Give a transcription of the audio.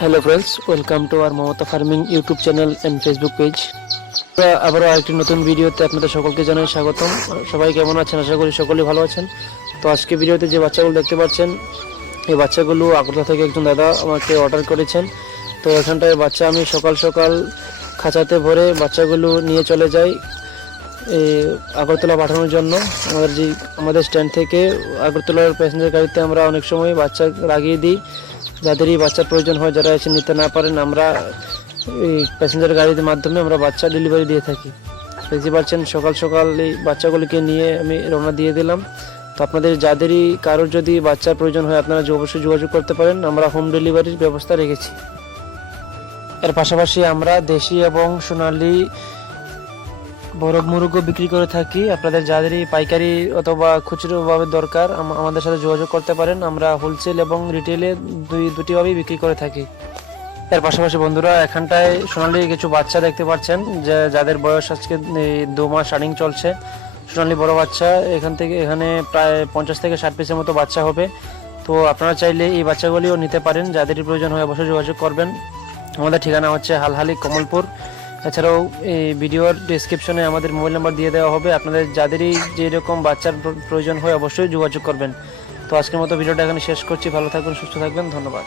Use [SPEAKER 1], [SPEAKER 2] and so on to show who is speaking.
[SPEAKER 1] Hello friends welcome to our Mamata farming YouTube channel and Facebook page আবারও আরেকটি নতুন ভিডিওতে আপনাদের সকলকে জানাই স্বাগতম। সবাই কেমন আছেন? আশা করি সকলেই ভালো আছেন। তো আজকে ভিডিওতে যে বাচ্চাগুলো দেখতে পাচ্ছেন, এই বাচ্চাগুলো আগরতলা থেকে একজন দাদা আমাকে অর্ডার করেছেন। তো এখানটায় বাচ্চা আমি সকাল সকাল খাঁচাতে ভরে বাচ্চাগুলো নিয়ে চলে যাই আগরতলা পাঠানোর জন্য। আমাদের যে, আমাদের স্ট্যান্ড থেকে আগরতলার প্যাসেঞ্জার গাড়িতে আমরা অনেক সময় বাচ্চা লাগিয়ে দিই। যাদেরই বাচ্চার প্রয়োজন হয়, যারা এসে নিতে না পারেন, আমরা এই প্যাসেঞ্জার গাড়ির মাধ্যমে আমরা বাচ্চা ডেলিভারি দিয়ে থাকি। দেখতে পাচ্ছেন, সকাল সকাল এই বাচ্চাগুলিকে নিয়ে আমি রওনা দিয়ে দিলাম। তো আপনাদের যাদেরই কারোর যদি বাচ্চার প্রয়োজন হয়, আপনারা অবশ্যই যোগাযোগ করতে পারেন। আমরা হোম ডেলিভারির ব্যবস্থা রেখেছি। এর পাশাপাশি আমরা দেশি এবং সোনালী বড় মুরগও বিক্রি করে থাকি। আপনাদের যাদেরই পাইকারি অথবা খুচরোভাবে দরকার আমাদের সাথে যোগাযোগ করতে পারেন। আমরা হোলসেল এবং রিটেলে দুই দুটিভাবেই বিক্রি করে থাকি। এর পাশাপাশি বন্ধুরা, এখানটায় সোনালি কিছু বাচ্চা দেখতে পাচ্ছেন, যে যাদের বয়স আজকে দু মাস রানিং চলছে। সোনালি বড় বাচ্চা, এখান থেকে, এখানে প্রায় পঞ্চাশ থেকে ষাট পিসের মতো বাচ্চা হবে। তো আপনারা চাইলে এই বাচ্চাগুলিও নিতে পারেন। যাদেরই প্রয়োজন হয় অবশ্যই যোগাযোগ করবেন। আমাদের ঠিকানা হচ্ছে হালহালি কমলপুর। এছাড়াও এই ভিডিওর ডিসক্রিপশনে আমাদের মোবাইল নাম্বার দিয়ে দেওয়া হবে। আপনাদের যাদেরই যেরকম বাচ্চার প্র- প্রয়োজন হয় অবশ্যই যোগাযোগ করবেন। তো আজকের মতো ভিডিওটা এখানে শেষ করছি। ভালো থাকবেন, সুস্থ থাকবেন। ধন্যবাদ।